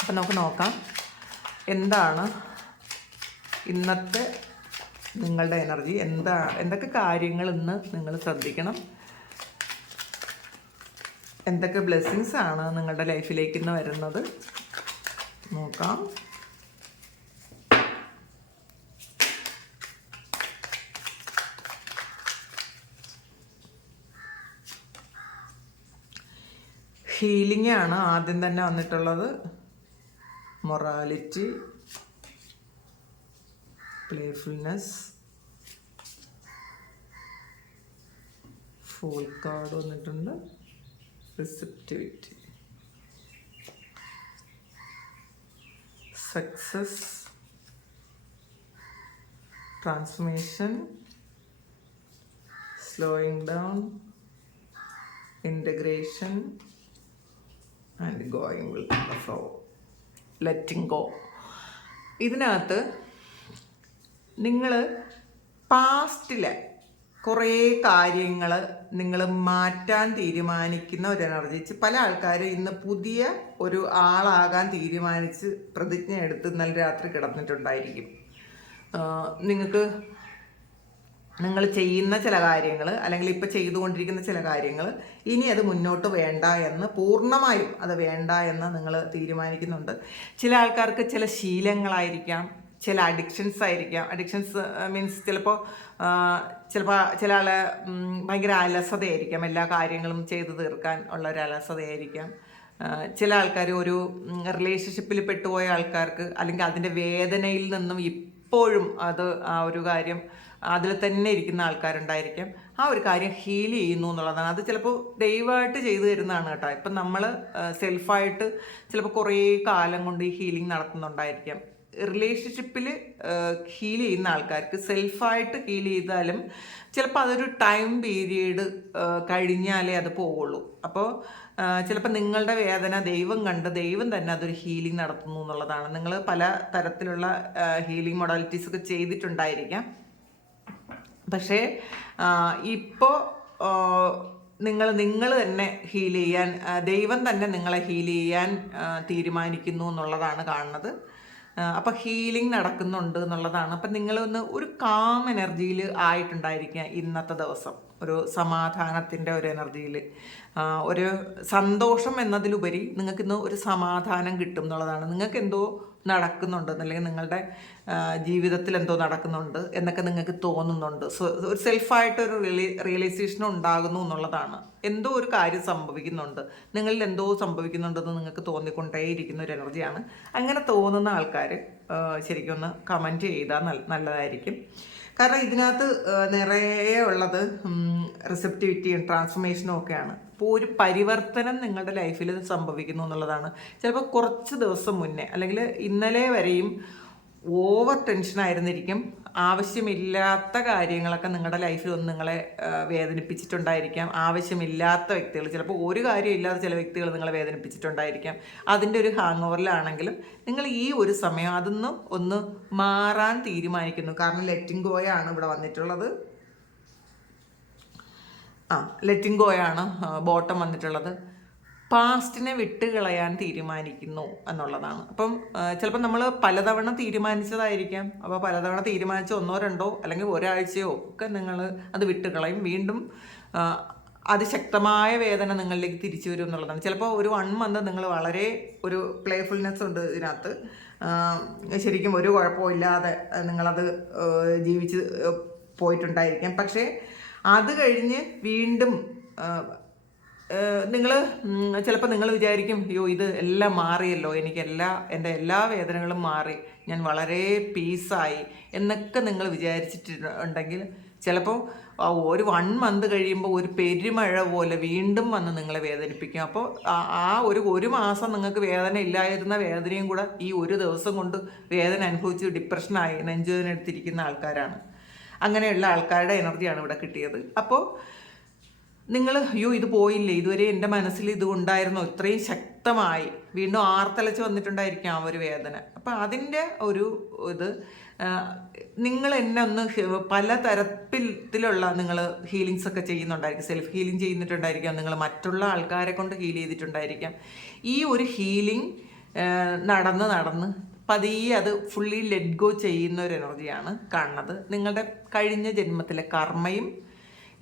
അപ്പം നമുക്ക് നോക്കാം. എന്താണ് ഇന്നത്തെ നിങ്ങളുടെ എനർജി? എന്താ എന്തൊക്കെ കാര്യങ്ങൾ ഇന്ന് നിങ്ങൾ ശ്രദ്ധിക്കണം? എന്തൊക്കെ ബ്ലെസ്സിങ്സ് ആണ് നിങ്ങളുടെ ലൈഫിലേക്ക് ഇന്ന് വരുന്നത്? നോക്കാം. ഹീലിംഗ് ആണ് ആദ്യം തന്നെ വന്നിട്ടുള്ളത്. മൊറാലിറ്റി പ്ലേഫുൾനെസ് ഫോൾ കാർഡ് വന്നിട്ടുണ്ട്. Receptivity success transformation slowing down integration and going will flow letting go ഇതിനകത്ത് നിങ്ങൾ പാസ്റ്റിലെ കുറേ കാര്യങ്ങൾ നിങ്ങൾ മാറ്റാൻ തീരുമാനിക്കുന്ന ഒരു എനർജി പല ആൾക്കാരും ഇന്ന് പുതിയ ഒരു ആളാകാൻ തീരുമാനിച്ച് പ്രതിജ്ഞ എടുത്ത് ഇന്നലെ രാത്രി കിടന്നിട്ടുണ്ടായിരിക്കും. നിങ്ങൾക്ക് നിങ്ങൾ ചെയ്യുന്ന ചില കാര്യങ്ങൾ അല്ലെങ്കിൽ ഇപ്പോൾ ചെയ്തുകൊണ്ടിരിക്കുന്ന ചില കാര്യങ്ങൾ ഇനി അത് മുന്നോട്ട് വേണ്ട എന്ന് പൂർണമായും അത് വേണ്ട എന്ന് നിങ്ങൾ തീരുമാനിക്കുന്നുണ്ട്. ചില ആൾക്കാർക്ക് ചില ശീലങ്ങളായിരിക്കാം ചില അഡിക്ഷൻസ് ആയിരിക്കാം. അഡിക്ഷൻസ് മീൻസ് ചിലപ്പോൾ ചിലപ്പോൾ ചില ആളെ ഭയങ്കര അലസതയായിരിക്കാം. എല്ലാ കാര്യങ്ങളും ചെയ്തു തീർക്കാൻ ഉള്ള ഒരു അലസതയായിരിക്കാം. ചില ആൾക്കാർ ഒരു റിലേഷൻഷിപ്പിൽ പെട്ടുപോയ ആൾക്കാർക്ക് അല്ലെങ്കിൽ അതിന്റെ വേദനയിൽ നിന്നും ഇപ്പോഴും അത് ആ ഒരു കാര്യം അതിൽ തന്നെ ഇരിക്കുന്ന ആൾക്കാരുണ്ടായിരിക്കാം. ആ ഒരു കാര്യം ഹീൽ ചെയ്യുന്നു എന്നുള്ളതാണ്. അത് ചിലപ്പോൾ ദൈവമായിട്ട് ചെയ്തു തരുന്നതാണ് കേട്ടോ. ഇപ്പം നമ്മൾ സെൽഫായിട്ട് ചിലപ്പോൾ കുറേ കാലം കൊണ്ട് ഈ ഹീലിംഗ് നടത്തുന്നുണ്ടായിരിക്കാം. റിലേഷൻഷിപ്പിൽ ഹീൽ ചെയ്യുന്ന ആൾക്കാർക്ക് സെൽഫായിട്ട് ഹീൽ ചെയ്താലും ചിലപ്പോൾ അതൊരു ടൈം പീരീഡ് കഴിഞ്ഞാലേ അത് പോവുള്ളൂ. അപ്പോൾ ചിലപ്പോൾ നിങ്ങളുടെ വേദന ദൈവം കണ്ട് ദൈവം തന്നെ അതൊരു ഹീലിംഗ് നടത്തുന്നു എന്നുള്ളതാണ്. നിങ്ങൾ പല തരത്തിലുള്ള ഹീലിംഗ് മൊഡാലിറ്റീസ് ഒക്കെ ചെയ്തിട്ടുണ്ടായിരിക്കാം. പക്ഷേ ഇപ്പോൾ നിങ്ങൾ നിങ്ങൾ തന്നെ ഹീൽ ചെയ്യാൻ ദൈവം തന്നെ നിങ്ങളെ ഹീൽ ചെയ്യാൻ തീരുമാനിക്കുന്നു എന്നുള്ളതാണ് കാണുന്നത്. അപ്പം ഹീലിംഗ് നടക്കുന്നുണ്ട് എന്നുള്ളതാണ്. അപ്പം നിങ്ങളൊന്ന് ഒരു കാം എനർജിയിൽ ആയിട്ടുണ്ടായിരിക്കുക ഇന്നത്തെ ദിവസം. ഒരു സമാധാനത്തിന്റെ ഒരു എനർജിയിൽ ഒരു സന്തോഷം എന്നതിലുപരി നിങ്ങൾക്കിന്ന് ഒരു സമാധാനം കിട്ടും എന്നുള്ളതാണ്. നിങ്ങൾക്ക് എന്തോ നടക്കുന്നുണ്ട് അല്ലെങ്കിൽ നിങ്ങളുടെ ജീവിതത്തിൽ എന്തോ നടക്കുന്നുണ്ട് എന്നൊക്കെ നിങ്ങൾക്ക് തോന്നുന്നുണ്ട്. സോ ഒരു സെൽഫായിട്ടൊരു റിയലി റിയലൈസേഷൻ ഉണ്ടാകുന്നു എന്നുള്ളതാണ്. എന്തോ ഒരു കാര്യം സംഭവിക്കുന്നുണ്ട്. നിങ്ങളിൽ എന്തോ സംഭവിക്കുന്നുണ്ടെന്ന് നിങ്ങൾക്ക് തോന്നിക്കൊണ്ടേയിരിക്കുന്ന ഒരു എനർജിയാണ്. അങ്ങനെ തോന്നുന്ന ആൾക്കാർ ശരിക്കും ഒന്ന് കമന്റ് ചെയ്താൽ നല്ലതായിരിക്കും. കാരണം ഇതിനകത്ത് നിറയെ ഉള്ളത് റിസെപ്റ്റിവിറ്റിയും ട്രാൻസ്ഫോർമേഷനും ഒക്കെയാണ്. അപ്പോൾ ഒരു പരിവർത്തനം നിങ്ങളുടെ ലൈഫിൽ സംഭവിക്കുന്നു എന്നുള്ളതാണ്. ചിലപ്പോൾ കുറച്ച് ദിവസം മുന്നേ അല്ലെങ്കിൽ ഇന്നലെ വരെയും ഓവർ ടെൻഷൻ ആയിരുന്നിരിക്കും. ആവശ്യമില്ലാത്ത കാര്യങ്ങളൊക്കെ നിങ്ങളുടെ ലൈഫിൽ ഒന്ന് നിങ്ങളെ വേദനിപ്പിച്ചിട്ടുണ്ടായിരിക്കാം. ആവശ്യമില്ലാത്ത വ്യക്തികൾ ചിലപ്പോൾ ഒരു കാര്യമില്ലാത്ത ചില വ്യക്തികൾ നിങ്ങളെ വേദനിപ്പിച്ചിട്ടുണ്ടായിരിക്കാം. അതിന്റെ ഒരു ഹാങ് ഓവറിലാണെങ്കിലും നിങ്ങൾ ഈ ഒരു സമയം അതൊന്ന് ഒന്ന് മാറാൻ തീരുമാനിക്കുന്നു. കാരണം ലെറ്റിംഗ് ഗോയാണ് ഇവിടെ വന്നിട്ടുള്ളത്. ആ ലെറ്റിംഗ് ഗോയാണ് ബോട്ടം വന്നിട്ടുള്ളത്. പാസ്റ്റിനെ വിട്ടുകളയാൻ തീരുമാനിക്കുന്നു എന്നുള്ളതാണ്. അപ്പം ചിലപ്പോൾ നമ്മൾ പലതവണ തീരുമാനിച്ചതായിരിക്കാം. അപ്പോൾ പലതവണ തീരുമാനിച്ച ഒന്നോ രണ്ടോ അല്ലെങ്കിൽ ഒരാഴ്ചയോ ഒക്കെ നിങ്ങൾ അത് വിട്ടുകളയും വീണ്ടും അതിശക്തമായ വേദന നിങ്ങളിലേക്ക് തിരിച്ചു വരും എന്നുള്ളതാണ്. ചിലപ്പോൾ ഒരു വൺ മന്ത് നിങ്ങൾ വളരെ ഒരു പ്ലേഫുൾനെസ് ഉണ്ട് ഇതിനകത്ത്. ശരിക്കും ഒരു കുഴപ്പമില്ലാതെ നിങ്ങളത് ജീവിച്ച് പോയിട്ടുണ്ടായിരിക്കാം. പക്ഷേ അത് കഴിഞ്ഞ് വീണ്ടും നിങ്ങൾ ചിലപ്പോൾ നിങ്ങൾ വിചാരിക്കും അയ്യോ ഇത് എല്ലാം മാറിയല്ലോ എനിക്ക് എല്ലാ എന്റെ എല്ലാ വേദനകളും മാറി ഞാൻ വളരെ പീസായി എന്നൊക്കെ നിങ്ങൾ വിചാരിച്ചിട്ടുണ്ടെങ്കിൽ ചിലപ്പോൾ ഒരു വൺ മന്ത് കഴിയുമ്പോൾ ഒരു പെരുമഴ പോലെ വീണ്ടും വന്ന് നിങ്ങളെ വേദനിപ്പിക്കും. അപ്പോൾ ആ- ഒരു ഒരു മാസം നിങ്ങൾക്ക് വേദന ഇല്ലായിരുന്ന വേദനയും കൂടെ ഈ ഒരു ദിവസം കൊണ്ട് വേദന അനുഭവിച്ച് ഡിപ്രഷനായി നെഞ്ചുവേദന എടുത്തിരിക്കുന്ന ആൾക്കാരാണ്. അങ്ങനെയുള്ള ആൾക്കാരുടെ എനർജിയാണ് ഇവിടെ കിട്ടിയത്. അപ്പോൾ നിങ്ങൾ അയ്യോ ഇത് പോയില്ലേ? ഇതുവരെ എന്റെ മനസ്സിൽ ഇത് ഉണ്ടായിരുന്നു? ഇത്രയും ശക്തമായി വീണ്ടും ആർത്തലച്ച് വന്നിട്ടുണ്ടായിരിക്കാം ആ ഒരു വേദന. അപ്പം അതിന്റെ ഒരു ഇത് നിങ്ങൾ എന്നെ ഒന്ന് പല തരത്തിലുള്ള നിങ്ങൾ ഹീലിങ്സ് ഒക്കെ ചെയ്യുന്നുണ്ടായിരിക്കും. സെൽഫ് ഹീലിംഗ് ചെയ്യുന്നിട്ടുണ്ടായിരിക്കാം. നിങ്ങൾ മറ്റുള്ള ആൾക്കാരെ കൊണ്ട് ഹീൽ ചെയ്തിട്ടുണ്ടായിരിക്കാം. ഈ ഒരു ഹീലിംഗ് നടന്ന് നടന്ന് പതിയെ അത് ഫുള്ളി ലെറ്റ് ഗോ ചെയ്യുന്ന ഒരു എനർജിയാണ് കാണുന്നത്. നിങ്ങളുടെ കഴിഞ്ഞ ജന്മത്തിലെ കർമ്മയും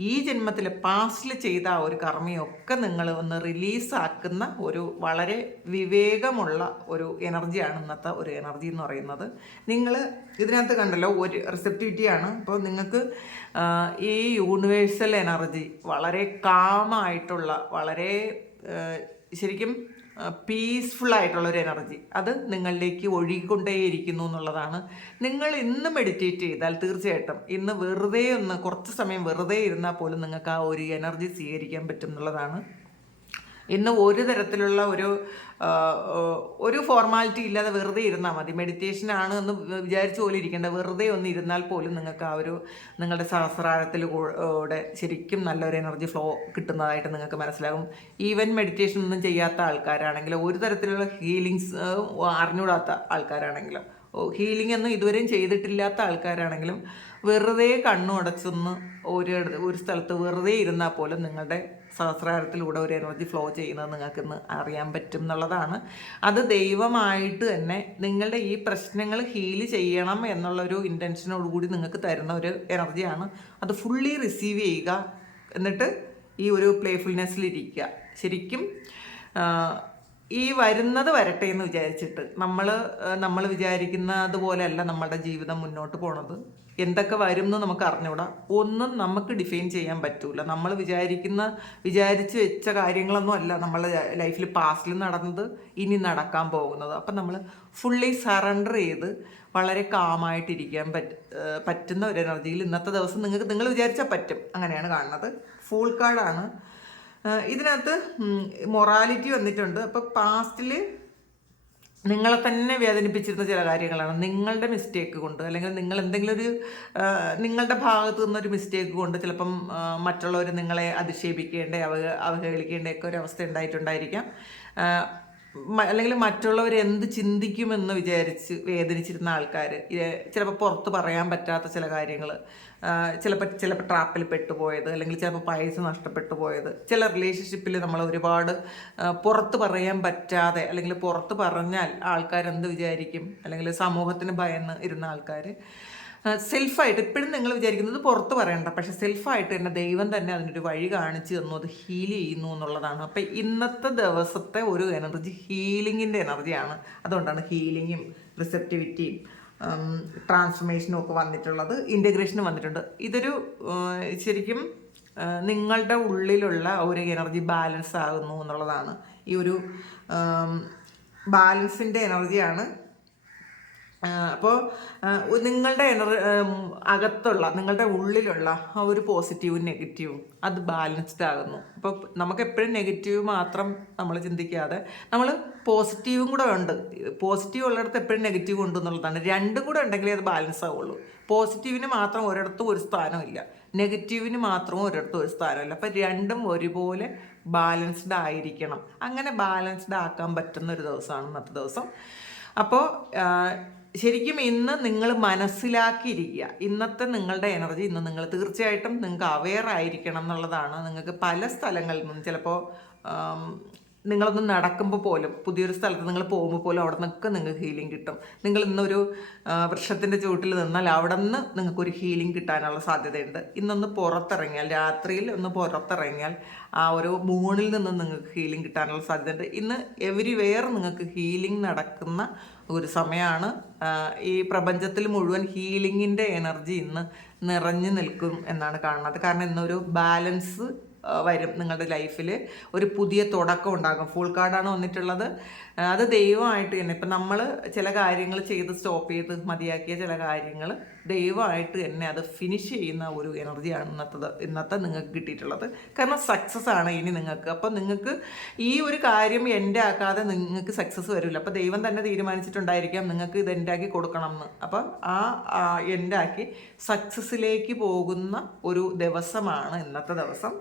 ഈ ജന്മത്തിലെ പാസ്റ്റിൽ ചെയ്ത ആ ഒരു കർമ്മയൊക്കെ നിങ്ങൾ ഒന്ന് റിലീസാക്കുന്ന ഒരു വളരെ വിവേകമുള്ള ഒരു എനർജിയാണ് ഇന്നത്തെ ഒരു എനർജി എന്ന് പറയുന്നത്. നിങ്ങൾ ഇതിനകത്ത് കണ്ടല്ലോ ഒരു റിസെപ്റ്റിവിറ്റിയാണ് അപ്പോൾ നിങ്ങൾക്ക് ഈ യൂണിവേഴ്സൽ എനർജി വളരെ കാമായിട്ടുള്ള വളരെ ശരിക്കും പീസ്ഫുൾ ആയിട്ടുള്ള ഒരു എനർജി അത് നിങ്ങളിലേക്ക് ഒഴുകിക്കൊണ്ടേയിരിക്കുന്നു എന്നുള്ളതാണ്. നിങ്ങൾ ഇന്ന് മെഡിറ്റേറ്റ് ചെയ്താൽ തീർച്ചയായിട്ടും ഇന്ന് വെറുതെ ഒന്ന് കുറച്ച് സമയം വെറുതെ ഇരുന്നാൽ പോലും നിങ്ങൾക്ക് ആ ഒരു എനർജി സ്വീകരിക്കാൻ പറ്റും എന്നുള്ളതാണ്. ഇന്ന് ഒരു തരത്തിലുള്ള ഒരു ഒരു ഫോർമാലിറ്റി ഇല്ലാതെ വെറുതെ ഇരുന്നാൽ മതി. മെഡിറ്റേഷൻ ആണ് എന്ന് വിചാരിച്ചു പോലും ഇരിക്കേണ്ട. വെറുതെ ഒന്ന് ഇരുന്നാൽ പോലും നിങ്ങൾക്ക് ആ ഒരു നിങ്ങളുടെ സഹസ്രാരത്തിൽ കൂടെ ശരിക്കും നല്ലൊരു എനർജി ഫ്ലോ കിട്ടുന്നതായിട്ട് നിങ്ങൾക്ക് മനസ്സിലാകും. ഈവൻ മെഡിറ്റേഷൻ ഒന്നും ചെയ്യാത്ത ആൾക്കാരാണെങ്കിലും ഒരു തരത്തിലുള്ള ഹീലിങ്സ് അറിഞ്ഞുകൂടാത്ത ആൾക്കാരാണെങ്കിലും ഹീലിംഗ് ഒന്നും ഇതുവരെയും ചെയ്തിട്ടില്ലാത്ത ആൾക്കാരാണെങ്കിലും വെറുതെ കണ്ണുടച്ചൊന്ന് ഒരു ഒരു സ്ഥലത്ത് വെറുതെ ഇരുന്നാൽ പോലും നിങ്ങളുടെ സഹസ്രാരത്തിലൂടെ ഒരു എനർജി ഫ്ലോ ചെയ്യുന്നത് നിങ്ങൾക്കിന്ന് അറിയാൻ പറ്റും എന്നുള്ളതാണ്. അത് ദൈവമായിട്ട് തന്നെ നിങ്ങളുടെ ഈ പ്രശ്നങ്ങൾ ഹീൽ ചെയ്യണം എന്നുള്ളൊരു ഇന്റൻഷനോടുകൂടി നിങ്ങൾക്ക് തരുന്ന ഒരു എനർജിയാണ് അത് ഫുള്ളി റിസീവ് ചെയ്യുക. എന്നിട്ട് ഈ ഒരു പ്ലേഫുൾനെസ്സിലിരിക്കുക ശരിക്കും ഈ വരുന്നത് വരട്ടെ എന്ന് വിചാരിച്ചിട്ട് നമ്മൾ നമ്മൾ വിചാരിക്കുന്നത് പോലെയല്ല നമ്മുടെ ജീവിതം മുന്നോട്ട് പോണത്. എന്തൊക്കെ വരും എന്ന് നമുക്ക് അറിഞ്ഞൂടാ. ഒന്നും നമുക്ക് ഡിഫൈൻ ചെയ്യാൻ പറ്റൂല. നമ്മൾ വിചാരിക്കുന്ന വിചാരിച്ചു വെച്ച കാര്യങ്ങളൊന്നും അല്ല നമ്മളെ ലൈഫിൽ പാസ്റ്റിൽ നടന്നത് ഇനി നടക്കാൻ പോകുന്നത്. അപ്പം നമ്മൾ ഫുള്ളി സറണ്ടർ ചെയ്ത് വളരെ കാമായിട്ടിരിക്കാൻ പറ്റ പറ്റുന്ന ഒരു എനർജിയിൽ ഇന്നത്തെ ദിവസം നിങ്ങൾക്ക് നിങ്ങൾ വിചാരിച്ചാൽ പറ്റും. അങ്ങനെയാണ് കാണുന്നത്. ഫുൾ കാർഡാണ് ഇതിനകത്ത് മൊറാലിറ്റി വന്നിട്ടുണ്ട്. അപ്പോൾ പാസ്റ്റിൽ നിങ്ങളെ തന്നെ വേദനിപ്പിച്ചിരുന്ന ചില കാര്യങ്ങളാണ്. നിങ്ങളുടെ മിസ്റ്റേക്ക് കൊണ്ട് അല്ലെങ്കിൽ നിങ്ങൾ എന്തെങ്കിലും ഒരു നിങ്ങളുടെ ഭാഗത്തു നിന്നൊരു മിസ്റ്റേക്ക് കൊണ്ട് ചിലപ്പം മറ്റുള്ളവർ നിങ്ങളെ അധിക്ഷേപിക്കേണ്ട അവ അവഹേളിക്കേണ്ടയൊക്കെ ഒരു അവസ്ഥ ഉണ്ടായിട്ടുണ്ടായിരിക്കാം. അല്ലെങ്കിൽ മറ്റുള്ളവർ എന്ത് ചിന്തിക്കുമെന്ന് വിചാരിച്ച് വേദനിച്ചിരുന്ന ആൾക്കാർ ചിലപ്പോൾ പുറത്ത് പറയാൻ പറ്റാത്ത ചില കാര്യങ്ങൾ ചിലപ്പോൾ ചിലപ്പോൾ ട്രാപ്പിൽ പെട്ടുപോയത് അല്ലെങ്കിൽ ചിലപ്പോൾ പൈസ നഷ്ടപ്പെട്ടു പോയത്. ചില റിലേഷൻഷിപ്പിൽ നമ്മൾ ഒരുപാട് പുറത്ത് പറയാൻ പറ്റാതെ അല്ലെങ്കിൽ പുറത്ത് പറഞ്ഞാൽ ആൾക്കാരെന്ത് വിചാരിക്കും? അല്ലെങ്കിൽ സമൂഹത്തിന് ഭയന്ന് ഇരുന്ന ആൾക്കാർ സെൽഫായിട്ട് ഇപ്പോഴും നിങ്ങൾ വിചാരിക്കുന്നത് പുറത്ത് പറയണ്ട. പക്ഷെ സെൽഫായിട്ട് തന്നെ ദൈവം തന്നെ അതിനൊരു വഴി കാണിച്ചു തന്നു. അത് ഹീൽ ചെയ്യുന്നു എന്നുള്ളതാണ്. അപ്പം ഇന്നത്തെ ദിവസത്തെ ഒരു എനർജി ഹീലിങ്ങിന്റെ എനർജിയാണ് അതുകൊണ്ടാണ് ഹീലിങ്ങും റിസെപ്റ്റിവിറ്റിയും ട്രാൻസ്ഫർമേഷനും ഒക്കെ വന്നിട്ടുള്ളത്. ഇന്റഗ്രേഷനും വന്നിട്ടുണ്ട്. ഇതൊരു ശരിക്കും നിങ്ങളുടെ ഉള്ളിലുള്ള ഒരു എനർജി ബാലൻസ് ആകുന്നു എന്നുള്ളതാണ്. ഈ ഒരു ബാലൻസിന്റെ എനർജിയാണ് അപ്പോൾ നിങ്ങളുടെ എനർ അകത്തുള്ള നിങ്ങളുടെ ഉള്ളിലുള്ള ആ ഒരു പോസിറ്റീവും നെഗറ്റീവും അത് ബാലൻസ്ഡ് ആകുന്നു. അപ്പോൾ നമുക്ക് എപ്പോഴും നെഗറ്റീവ് മാത്രം നമ്മൾ ചിന്തിക്കാതെ നമ്മൾ പോസിറ്റീവും കൂടെ ഉണ്ട്. പോസിറ്റീവ് ഉള്ളിടത്ത് എപ്പോഴും നെഗറ്റീവ് ഉണ്ട് എന്നുള്ളതാണ്. രണ്ടും കൂടെ ഉണ്ടെങ്കിലേ അത് ബാലൻസ് ആവുള്ളൂ. പോസിറ്റീവിന് മാത്രം ഒരിടത്തും ഒരു സ്ഥാനമില്ല നെഗറ്റീവിന് മാത്രം ഒരിടത്തും ഒരു സ്ഥാനമില്ല അപ്പം രണ്ടും ഒരുപോലെ ബാലൻസ്ഡ് ആയിരിക്കണം. അങ്ങനെ ബാലൻസ്ഡ് ആക്കാൻ പറ്റുന്ന ഒരു ദിവസമാണ് ഇന്നത്തെ ദിവസം. അപ്പോൾ ശരിക്കും ഇന്ന് നിങ്ങൾ മനസ്സിലാക്കിയിരിക്കുക. ഇന്നത്തെ നിങ്ങളുടെ എനർജി ഇന്ന് നിങ്ങൾ തീർച്ചയായിട്ടും നിങ്ങൾക്ക് അവെയർ ആയിരിക്കണം എന്നുള്ളതാണ്. നിങ്ങൾക്ക് പല സ്ഥലങ്ങളിൽ നിന്നും ചിലപ്പോൾ നിങ്ങളൊന്ന് നടക്കുമ്പോൾ പോലും പുതിയൊരു സ്ഥലത്ത് നിങ്ങൾ പോകുമ്പോൾ പോലും അവിടെ നിന്നൊക്കെ നിങ്ങൾക്ക് ഹീലിംഗ് കിട്ടും. നിങ്ങൾ ഇന്നൊരു വൃക്ഷത്തിന്റെ ചുവട്ടിൽ നിന്നാൽ അവിടെ നിന്ന് നിങ്ങൾക്കൊരു ഹീലിംഗ് കിട്ടാനുള്ള സാധ്യതയുണ്ട്. ഇന്നൊന്ന് പുറത്തിറങ്ങിയാൽ രാത്രിയിൽ ഒന്ന് പുറത്തിറങ്ങിയാൽ ആ ഒരു മൂണിൽ നിന്ന് നിങ്ങൾക്ക് ഹീലിംഗ് കിട്ടാനുള്ള സാധ്യതയുണ്ട്. ഇന്ന് എവരി വെയർ നിങ്ങൾക്ക് ഹീലിംഗ് നടക്കുന്ന ഒരു സമയമാണ് ഈ പ്രപഞ്ചത്തിൽ മുഴുവൻ ഹീലിങ്ങിന്റെ എനർജി ഇന്ന് നിറഞ്ഞു നിൽക്കും എന്നാണ് കാണുന്നത്. കാരണം ഇന്നൊരു ബാലൻസ് വരും നിങ്ങളുടെ ലൈഫിൽ ഒരു പുതിയ തുടക്കം ഉണ്ടാകും. ഫുൾ കാർഡാണ് വന്നിട്ടുള്ളത്. അത് ദൈവമായിട്ട് തന്നെ. ഇപ്പം നമ്മൾ ചില കാര്യങ്ങൾ ചെയ്ത് സ്റ്റോപ്പ് ചെയ്ത് മതിയാക്കിയ ചില കാര്യങ്ങൾ ദൈവമായിട്ട് തന്നെ അത് ഫിനിഷ് ചെയ്യുന്ന ഒരു എനർജിയാണ് ഇന്നത്തെ ഇന്നത്തെ നിങ്ങൾക്ക് കിട്ടിയിട്ടുള്ളത്. കാരണം സക്സസ് ആണ് ഇനി നിങ്ങൾക്ക്. അപ്പം നിങ്ങൾക്ക് ഈ ഒരു കാര്യം എന്റെ ആക്കാതെ നിങ്ങൾക്ക് സക്സസ് വരില്ല. അപ്പം ദൈവം തന്നെ തീരുമാനിച്ചിട്ടുണ്ടായിരിക്കാം നിങ്ങൾക്ക് ഇത് എന്റെ ആക്കി കൊടുക്കണം എന്ന് അപ്പം ആ എന്റെ ആക്കി സക്സസ്സിലേക്ക് പോകുന്ന ഒരു ദിവസമാണ് ഇന്നത്തെ ദിവസം.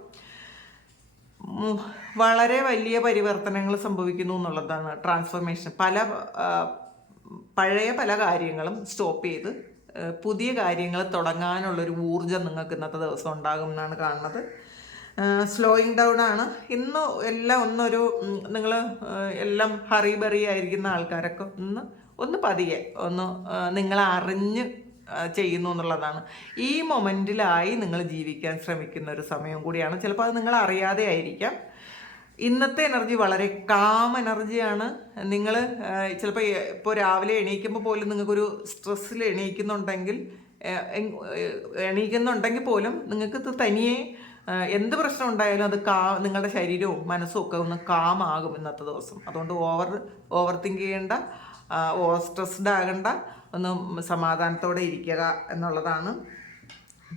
വളരെ വലിയ പരിവർത്തനങ്ങൾ സംഭവിക്കുന്നു എന്നുള്ളതാണ് ട്രാൻസ്ഫോർമേഷൻ പല പഴയ പല കാര്യങ്ങളും സ്റ്റോപ്പ് ചെയ്ത് പുതിയ കാര്യങ്ങൾ തുടങ്ങാനുള്ളൊരു ഊർജം നിങ്ങൾക്ക് ഇന്നത്തെ ദിവസം ഉണ്ടാകും എന്നാണ് കാണുന്നത്. സ്ലോയിങ് ഡൗൺ ആണ്. ഇന്ന് എല്ലാം ഒന്നൊരു നിങ്ങൾ എല്ലാം ഹറി ബറി ആയിരിക്കുന്ന ആൾക്കാരൊക്കെ ഒന്ന് ഒന്ന് പതിയെ ഒന്ന് നിങ്ങൾ നിങ്ങളെ അറിഞ്ഞ് ആ, ചെയ്യുന്നു എന്നുള്ളതാണ്. ഈ മൊമെന്റിലായി നിങ്ങൾ ജീവിക്കാൻ ശ്രമിക്കുന്ന ഒരു സമയം കൂടിയാണ്. ചിലപ്പോൾ അത് നിങ്ങൾ അറിയാതെ ആയിരിക്കാം. ഇന്നത്തെ എനർജി വളരെ കാം എനർജിയാണ്. നിങ്ങൾ ചിലപ്പോൾ ഇപ്പോൾ രാവിലെ എണീക്കുമ്പോൾ പോലും നിങ്ങൾക്കൊരു സ്ട്രെസ്സിൽ എണീക്കുന്നുണ്ടെങ്കിൽ എണീക്കുന്നുണ്ടെങ്കിൽ പോലും നിങ്ങൾക്ക് തനിയെ എന്ത് പ്രശ്നം ഉണ്ടായാലും അത് കാ നിങ്ങളുടെ ശരീരവും മനസ്സും ഒക്കെ ഒന്ന് കാമാകും ഇന്നത്തെ ദിവസം. അതുകൊണ്ട് ഓവർ ഓവർ തിങ്ക് ചെയ്യേണ്ട സ്ട്രെസ്ഡ് ആകണ്ട ഒന്ന് സമാധാനത്തോടെ ഇരിക്കുക എന്നുള്ളതാണ്.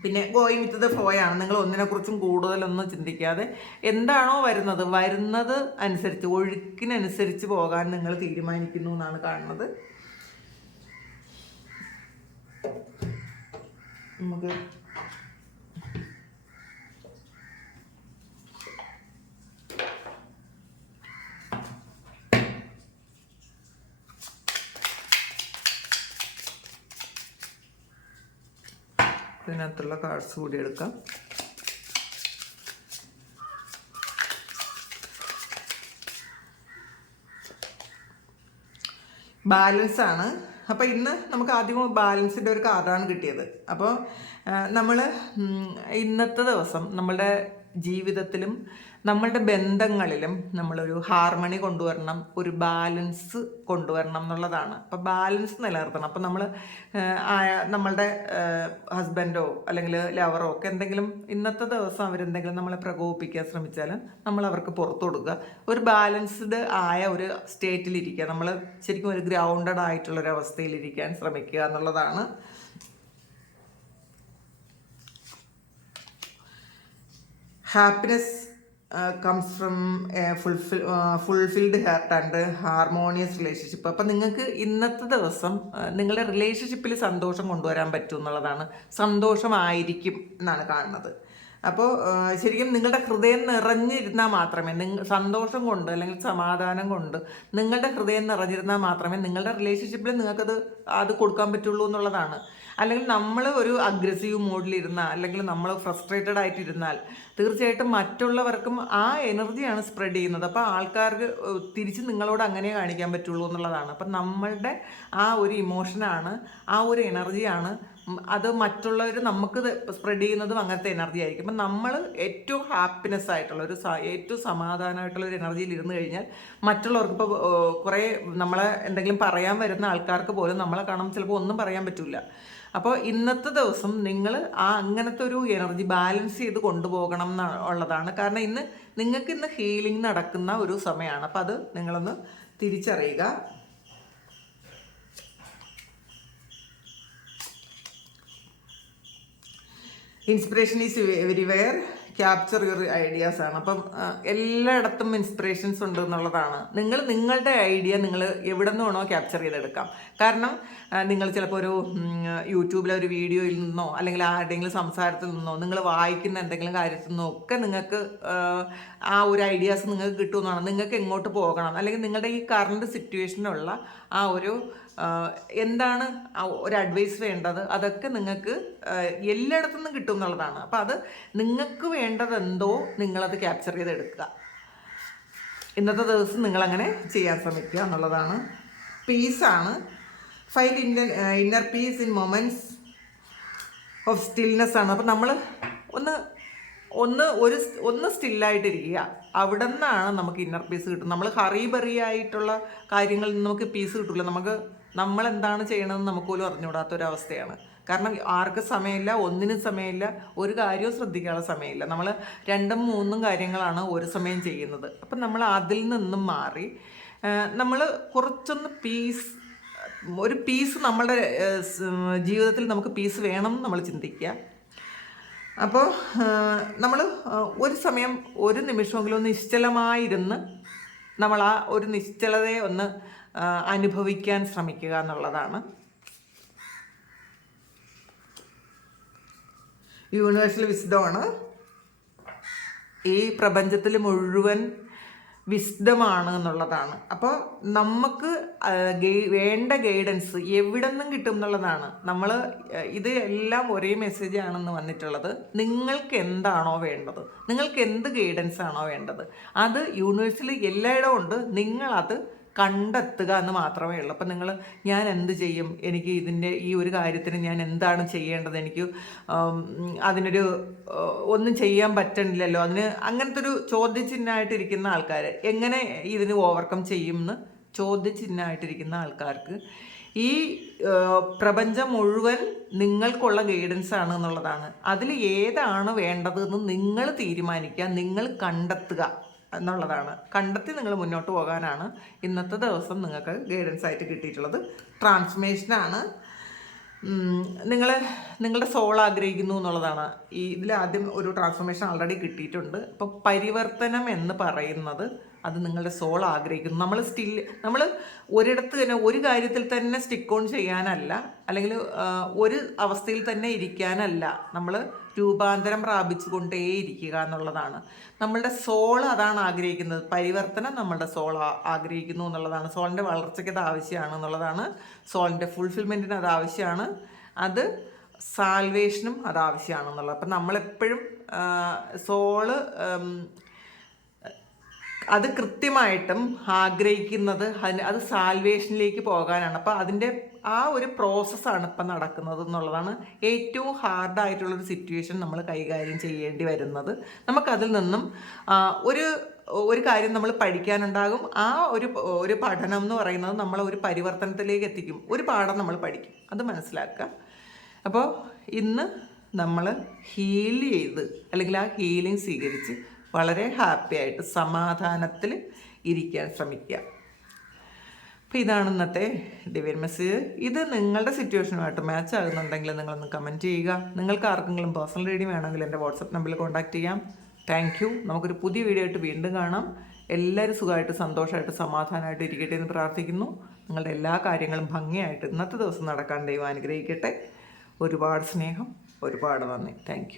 പിന്നെ ഗോയിങ് വിത്ത് ദ ഫ്ലോ ആണ്. നിങ്ങൾ ഒന്നിനെക്കുറിച്ചും കൂടുതലൊന്നും ചിന്തിക്കാതെ എന്താണോ വരുന്നത് വരുന്നത് അനുസരിച്ച് ഒഴുക്കിനനുസരിച്ച് പോകാൻ നിങ്ങൾ തീരുമാനിക്കുന്നു എന്നാണ് കാണുന്നത്. നമുക്ക് ഇതിനകത്തുള്ള കാർഡ്സ് കൂടി എടുക്കാം. ബാലൻസ് ആണ്. അപ്പോൾ ഇന്ന് നമുക്ക് ആദ്യം ബാലൻസിന്റെ ഒരു കാർഡാണ് കിട്ടിയത്. അപ്പോൾ നമ്മൾ ഇന്നത്തെ ദിവസം നമ്മളുടെ ജീവിതത്തിലും നമ്മളുടെ ബന്ധങ്ങളിലും നമ്മളൊരു ഹാർമണി കൊണ്ടുവരണം ഒരു ബാലൻസ് കൊണ്ടുവരണം എന്നുള്ളതാണ്. അപ്പോൾ ബാലൻസ് നിലനിർത്തണം. അപ്പോൾ നമ്മൾ നമ്മളുടെ ഹസ്ബൻഡോ അല്ലെങ്കിൽ ലവറോ ഒക്കെ എന്തെങ്കിലും ഇന്നത്തെ ദിവസം അവരെന്തെങ്കിലും നമ്മളെ പ്രകോപിപ്പിക്കാൻ ശ്രമിച്ചാൽ നമ്മൾ അവർക്ക് പുറത്തു കൊടുക്കുക. ഒരു ബാലൻസ്ഡ് ആയ ഒരു സ്റ്റേറ്റിലിരിക്കുക. നമ്മൾ ശരിക്കും ഒരു ഗ്രൗണ്ടഡ് ആയിട്ടുള്ള ഒരു അവസ്ഥയിലിരിക്കാൻ ശ്രമിക്കുക എന്നുള്ളതാണ്. Happiness comes from fulfil fulfilled heart and harmonious relationship അപ്പം നിങ്ങൾക്ക് ഇന്നത്തെ ദിവസം നിങ്ങളുടെ റിലേഷൻഷിപ്പിൽ സന്തോഷം കൊണ്ടുവരാൻ പറ്റും എന്നുള്ളതാണ്. സന്തോഷമായിരിക്കും എന്നാണ് കാണുന്നത്. അപ്പോൾ ശരിക്കും നിങ്ങളുടെ ഹൃദയം നിറഞ്ഞിരുന്നാൽ മാത്രമേ നിങ്ങൾ സന്തോഷം കൊണ്ട് അല്ലെങ്കിൽ സമാധാനം കൊണ്ട് നിങ്ങളുടെ ഹൃദയം നിറഞ്ഞിരുന്നാൽ മാത്രമേ നിങ്ങളുടെ റിലേഷൻഷിപ്പിൽ നിങ്ങൾക്കത് അത് കൊടുക്കാൻ പറ്റുള്ളൂ എന്നുള്ളതാണ്. അല്ലെങ്കിൽ നമ്മൾ ഒരു അഗ്രസീവ് മോഡിലിരുന്നാൽ അല്ലെങ്കിൽ നമ്മൾ ഫ്രസ്ട്രേറ്റഡ് ആയിട്ടിരുന്നാൽ തീർച്ചയായിട്ടും മറ്റുള്ളവർക്കും ആ എനർജിയാണ് സ്പ്രെഡ് ചെയ്യുന്നത്. അപ്പോൾ ആൾക്കാർക്ക് തിരിച്ച് നിങ്ങളോട് അങ്ങനെ കാണിക്കാൻ പറ്റുള്ളൂ എന്നുള്ളതാണ്. അപ്പം നമ്മളുടെ ആ ഒരു ഇമോഷനാണ് ആ ഒരു എനർജിയാണ് അത് മറ്റുള്ളവർ നമുക്ക് സ്പ്രെഡ് ചെയ്യുന്നതും അങ്ങനത്തെ എനർജി ആയിരിക്കും. അപ്പം നമ്മൾ ഏറ്റവും ഹാപ്പിനെസ് ആയിട്ടുള്ള ഒരു ഏറ്റവും സമാധാനമായിട്ടുള്ള ഒരു എനർജിയിൽ ഇരുന്ന് കഴിഞ്ഞാൽ മറ്റുള്ളവർക്ക് ഇപ്പോൾ കുറേ നമ്മളെ എന്തെങ്കിലും പറയാൻ വരുന്ന ആൾക്കാർക്ക് പോലും നമ്മളെ കാണുമ്പോൾ ചിലപ്പോൾ ഒന്നും പറയാൻ പറ്റില്ല അപ്പോൾ ഇന്നത്തെ ദിവസം നിങ്ങൾ ആ അങ്ങനത്തെ ഒരു എനർജി ബാലൻസ് ചെയ്ത് കൊണ്ടുപോകണം എന്ന് ഉള്ളതാണ്. കാരണം ഇന്ന് നിങ്ങൾക്ക് ഇന്ന് ഹീലിംഗ് നടക്കുന്ന ഒരു സമയമാണ് അപ്പോൾ അത് നിങ്ങളൊന്ന് തിരിച്ചറിയുക. Inspiration is everywhere capture your ideas ആണ്. അപ്പം എല്ലായിടത്തും ഇൻസ്പിറേഷൻസ് ഉണ്ട് എന്നുള്ളതാണ്. നിങ്ങൾ നിങ്ങളുടെ ഐഡിയ നിങ്ങൾ എവിടെ നിന്ന് വേണോ ക്യാപ്ചർ ചെയ്തെടുക്കാം. കാരണം നിങ്ങൾ ചിലപ്പോൾ ഒരു യൂട്യൂബിലെ ഒരു വീഡിയോയിൽ നിന്നോ അല്ലെങ്കിൽ ആരുടെയെങ്കിലും സംസാരത്തിൽ നിന്നോ നിങ്ങൾ വായിക്കുന്ന എന്തെങ്കിലും കാര്യത്തിൽ നിന്നോ ഒക്കെ നിങ്ങൾക്ക് ആ, ഒരു ഐഡിയാസ് നിങ്ങൾക്ക് കിട്ടുമെന്നാണ്. നിങ്ങൾക്ക് എങ്ങോട്ട് പോകണം? അല്ലെങ്കിൽ നിങ്ങളുടെ ഈ കറണ്ട് സിറ്റുവേഷനുള്ള ആ ഒരു എന്താണ് ഒരു അഡ്വൈസ് വേണ്ടത്? അതൊക്കെ നിങ്ങൾക്ക് എല്ലായിടത്തു നിന്നും കിട്ടും എന്നുള്ളതാണ്. അപ്പോൾ അത് നിങ്ങൾക്ക് വേണ്ടത് എന്തോ നിങ്ങളത് ക്യാപ്ചർ ചെയ്തെടുക്കുക. ഇന്നത്തെ ദിവസം നിങ്ങളങ്ങനെ ചെയ്യാൻ ശ്രമിക്കുക എന്നുള്ളതാണ്. പീസാണ് find inner inner peace in moments of stillness ആണ്. അപ്പം നമ്മൾ ഒന്ന് ഒന്ന് ഒരു ഒന്ന് സ്റ്റില്ലായിട്ടിരിക്കുക അവിടെ നിന്നാണ് നമുക്ക് ഇന്നർ പീസ് കിട്ടുന്നത്. നമ്മൾ ഹറി ബറി ആയിട്ടുള്ള കാര്യങ്ങളിൽ നിന്ന് നമുക്ക് പീസ് കിട്ടില്ല നമുക്ക് നമ്മൾ എന്താണ് ചെയ്യണമെന്ന് നമുക്ക് പോലും അറിഞ്ഞുകൂടാത്ത ഒരു അവസ്ഥയാണ് കാരണം ആർക്കും സമയമില്ല ഒന്നിനും സമയമില്ല ഒരു കാര്യവും ശ്രദ്ധിക്കാനുള്ള സമയമില്ല. നമ്മൾ രണ്ടും മൂന്നും കാര്യങ്ങളാണ് ഒരു സമയം ചെയ്യുന്നത്. അപ്പം നമ്മൾ അതിൽ നിന്നും മാറി നമ്മൾ കുറച്ചൊന്ന് പീസ് ഒരു പീസ് നമ്മുടെ ജീവിതത്തിൽ നമുക്ക് പീസ് വേണം നമ്മൾ ചിന്തിക്കുക. അപ്പോൾ നമ്മൾ ഒരു സമയം ഒരു നിമിഷമെങ്കിലും ഒന്ന് നിശ്ചലമായിരുന്ന് നമ്മൾ ആ ഒരു നിശ്ചലതയെ ഒന്ന് അനുഭവിക്കാൻ ശ്രമിക്കുക എന്നുള്ളതാണ്. യൂണിവേഴ്സൽ വിസ്ഡമാണ് ഈ പ്രപഞ്ചത്തിൽ മുഴുവൻ വിസ്ഡമാണ് എന്നുള്ളതാണ്. അപ്പോൾ നമുക്ക് വേണ്ട ഗൈഡൻസ് എവിടെ നിന്നും കിട്ടും എന്നുള്ളതാണ്. നമ്മൾ ഇത് എല്ലാം ഒരേ മെസ്സേജ് ആണെന്ന് വന്നിട്ടുള്ളത്. നിങ്ങൾക്ക് എന്താണോ വേണ്ടത്? നിങ്ങൾക്ക് എന്ത് ഗൈഡൻസ് ആണോ വേണ്ടത്? അത് യൂണിവേഴ്സിൽ എല്ലായിടവും ഉണ്ട്. നിങ്ങളത് കണ്ടെത്തുക എന്ന് മാത്രമേ ഉള്ളൂ. അപ്പം നിങ്ങൾ ഞാൻ എന്ത് ചെയ്യും? എനിക്ക് ഇതിന്റെ ഈ ഒരു കാര്യത്തിന് ഞാൻ എന്താണ് ചെയ്യേണ്ടത്? എനിക്ക് അതിനൊരു ഒന്നും ചെയ്യാൻ പറ്റണില്ലല്ലോ. അതിന് അങ്ങനത്തെ ഒരു ചോദ്യചിഹ്നമായിട്ടിരിക്കുന്ന ആൾക്കാർ എങ്ങനെ ഇതിന് ഓവർകം ചെയ്യും എന്ന് ചോദ്യചിഹ്നമായിട്ടിരിക്കുന്ന ആൾക്കാർക്ക് ഈ പ്രപഞ്ചം മുഴുവൻ നിങ്ങൾക്കുള്ള ഗൈഡൻസ് ആണ് എന്നുള്ളതാണ്. അതിൽ ഏതാണ് വേണ്ടതെന്ന് നിങ്ങൾ തീരുമാനിക്കുക നിങ്ങൾ കണ്ടെത്തുക. എന്നുള്ളതാണ്. കണ്ടെത്തി നിങ്ങൾ മുന്നോട്ട് പോകാനാണ് ഇന്നത്തെ ദിവസം നിങ്ങൾക്ക് ഗൈഡൻസ് ആയിട്ട് കിട്ടിയിട്ടുള്ളത്. ട്രാൻസ്ഫർമേഷനാണ് നിങ്ങൾ നിങ്ങളുടെ സോൾ ആഗ്രഹിക്കുന്നു എന്നുള്ളതാണ്. ഈ ഇതിൽ ആദ്യം ഒരു ട്രാൻസ്ഫർമേഷൻ ഓൾറെഡി കിട്ടിയിട്ടുണ്ട്. അപ്പോൾ പരിവർത്തനം എന്ന് പറയുന്നത് അത് നിങ്ങളുടെ സോൾ ആഗ്രഹിക്കുന്നു. നമ്മൾ സ്റ്റിൽ നമ്മൾ ഒരിടത്ത് തന്നെ ഒരു കാര്യത്തിൽ തന്നെ സ്റ്റിക്ക് ഓൺ ചെയ്യാനല്ല. അല്ലെങ്കിൽ ഒരു അവസ്ഥയിൽ തന്നെ ഇരിക്കാനല്ല നമ്മൾ രൂപാന്തരം പ്രാപിച്ചു കൊണ്ടേയിരിക്കുക എന്നുള്ളതാണ്. നമ്മളുടെ സോൾ അതാണ് ആഗ്രഹിക്കുന്നത്. പരിവർത്തനം നമ്മളുടെ സോൾ ആഗ്രഹിക്കുന്നു എന്നുള്ളതാണ്. സോളിന്റെ വളർച്ചയ്ക്ക് അത് ആവശ്യമാണ് എന്നുള്ളതാണ്. സോളിന്റെ ഫുൾഫിൽമെന്റിന് അത് ആവശ്യമാണ്. അത് സാൽവേഷനും അത് ആവശ്യമാണെന്നുള്ളത് അപ്പം നമ്മളെപ്പോഴും സോൾ അത് കൃത്യമായിട്ടും ആഗ്രഹിക്കുന്നത് അതിന് അത് സാൽവേഷനിലേക്ക് പോകാനാണ്. അപ്പോൾ അതിന്റെ ആ ഒരു പ്രോസസ്സാണ് ഇപ്പം നടക്കുന്നത് എന്നുള്ളതാണ് ഏറ്റവും ഹാർഡായിട്ടുള്ളൊരു സിറ്റുവേഷൻ നമ്മൾ കൈകാര്യം ചെയ്യേണ്ടി വരുന്നത്. നമുക്കതിൽ നിന്നും ഒരു ഒരു കാര്യം നമ്മൾ പഠിക്കാനുണ്ടാകും. ആ ഒരു ഒരു പഠനം എന്ന് പറയുന്നത് നമ്മളെ ഒരു പരിവർത്തനത്തിലേക്ക് എത്തിക്കും. ഒരു പാഠം നമ്മൾ പഠിക്കും. അത് മനസ്സിലാക്കുക. അപ്പോൾ ഇന്ന് നമ്മൾ ഹീൽ ചെയ്ത് അല്ലെങ്കിൽ ആ ഹീലിംഗ് സ്വീകരിച്ച് വളരെ ഹാപ്പി ആയിട്ട് സമാധാനത്തിൽ ഇരിക്കാൻ ശ്രമിക്കുക. അപ്പോൾ ഇതാണ് ഇന്നത്തെ ഡിവൈൻ മെസ്സേജ് ഇത് നിങ്ങളുടെ സിറ്റുവേഷനുമായിട്ട് മാച്ച് ആകുന്നുണ്ടെങ്കിൽ നിങ്ങളൊന്ന് കമന്റ് ചെയ്യുക. നിങ്ങൾക്ക് ആർക്കെങ്കിലും പേഴ്സണൽ റീഡിങ് വേണമെങ്കിൽ എന്റെ വാട്സപ്പ് നമ്പറിൽ കോൺടാക്റ്റ് ചെയ്യാം. താങ്ക് യു നമുക്കൊരു പുതിയ വീഡിയോ ആയിട്ട് വീണ്ടും കാണാം. എല്ലാവരും സുഖമായിട്ട് സന്തോഷമായിട്ട് സമാധാനമായിട്ട് ഇരിക്കട്ടെ എന്ന് പ്രാർത്ഥിക്കുന്നു. നിങ്ങളുടെ എല്ലാ കാര്യങ്ങളും ഭംഗിയായിട്ട് ഇന്നത്തെ ദിവസം നടക്കാൻ ദൈവം അനുഗ്രഹിക്കട്ടെ. ഒരുപാട് സ്നേഹം ഒരുപാട് നന്ദി. താങ്ക്